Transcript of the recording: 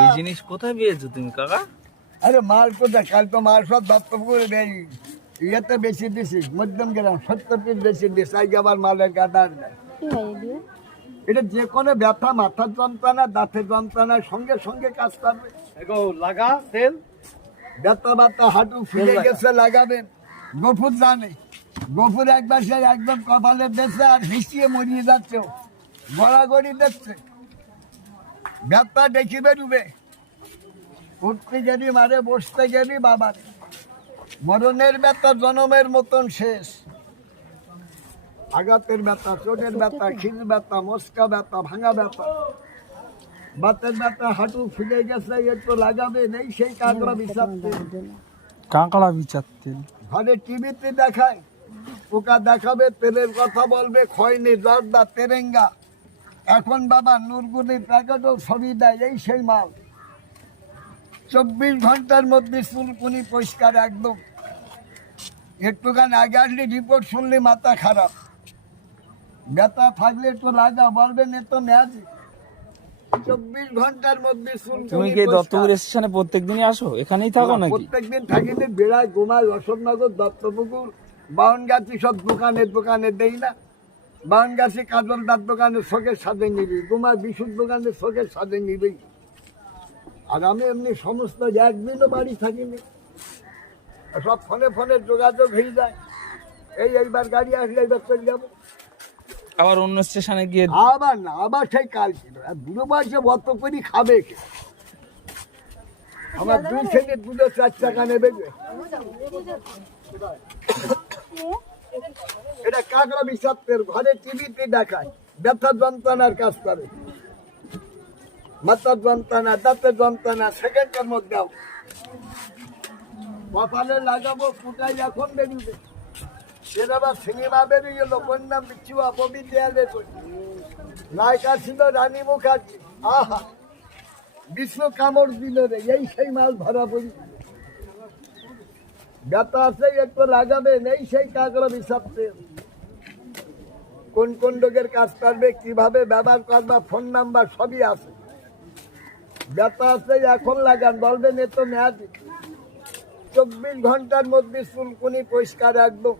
এই জিনিস কোথায় পেয়েছ তুমি কাকা? আরে মাল কোথায়? কাল তো মাল সব দপ্তর করে দেয় ইয়েতে বেশি দিছি মধ্যম গ্রাম সত্তর পিস বেশি দিছি আজকে আবার মালের কাটার নেই। কি এগুলো এটা যে কোনো ব্যথা মাথার যন্ত্রণা দাঁতের যন্ত্রণা সঙ্গে সঙ্গে কাজ করবে। এগো লাগা তেল? ব্যথা ব্যথা হাঁটু ফুলে গেছে লাগাবেন গফুর জানে। গফুর একবার সে একদম কপালে বেছে আর ভিসিয়ে মরিয়ে যাচ্ছে। গড়াগড়ি দেখছে। ব্যথা দেখিবে ডুবে। উঠতে গেলি মারে বসতে গেলি বাবার। মরণের ব্যথা জনমের মতন শেষ। আঘাতের ব্যথা চোটের ব্যথা খিল ব্যথা মস্কা ব্যথা ভাঙা ব্যথা বাতের ব্যথা হাঁটু ফুলে গেছে একটু লাগাবে নেই সেই কাঁকড়া বিষাক্ত কাঁকড়া বিচারতেন ঘরে টিভিতে দেখায় পোকা দেখাবে তেলের কথা বলবে খয়নি জর্দা তেরেঙ্গা। এখন বাবা নুরগুলি প্যাকেটও ছবি দেয় এই সেই মাল। চব্বিশ ঘণ্টার মধ্যে চুলকুনি পরিষ্কার একদম। একটুখানি আগে আসলে রিপোর্ট শুনলে মাথা খারাপ। ব্যথা থাকলে একটু লাগা বলবেন এ তো ম্যাজিক চব্বিশ ঘণ্টার মধ্যে তুমি কি দত্তপুর স্টেশনে প্রত্যেক দিনই আসো? এখানেই থাকো নাকি? প্রত্যেকদিন বেড়ায় দত্তপুকুর বাউনগাছি সব দোকানে দোকানে দেই না। বাউনগাছি কাজলদার দোকানে শোকের সাথে নিবি গোমায় বিশুদ্ধ দোকানে শোকের সাথে নিবি। আর আমি এমনি সমস্ত একদিনও বাড়ি থাকিনি। সব ফোনে ফোনে যোগাযোগ হয়ে যায়। এই একবার গাড়ি আসলে একবার চলে যাব। আবার অন্য স্টেশনে গিয়ে আবার না আবার সেই কাল ছিল। আর বুড়ো বয়সে অত করি খাবে কে? আমার দুই ছেলে দুটো চার টাকা নেবে কাকড়া বিষাক্তের ঘরে টিভিতে দেখায়। ব্যথা যন্ত্রণার কাজ করে। মাথার যন্ত্রণা, দাঁতের যন্ত্রণা সেকেন্ডের মধ্যে কপালে লাগাবো, ফুটাই এখন বেরিয়ে। সেটা সিনেমা বেরিয়ে গেল কন্যা বিচ্ছু অপবি দেয়ালে নায়িকা ছিল রানী মুখার্জি। আহা! বিশ্ব কামড় দিল রে, এই সেই মাল ধরা পড়ি। ব্যথা আছে, একটু লাগাবেন, এই সেই কাকড়া বিষাক্তে কোন কোন রোগের কাজ করবে কীভাবে ব্যবহার করবা ফোন নাম্বার সবই আছে। ব্যথা আছে, এখন লাগান, বলবেন এ তো ম্যাচ চব্বিশ ঘণ্টার মধ্যে চুলকুনি পরিষ্কার একদম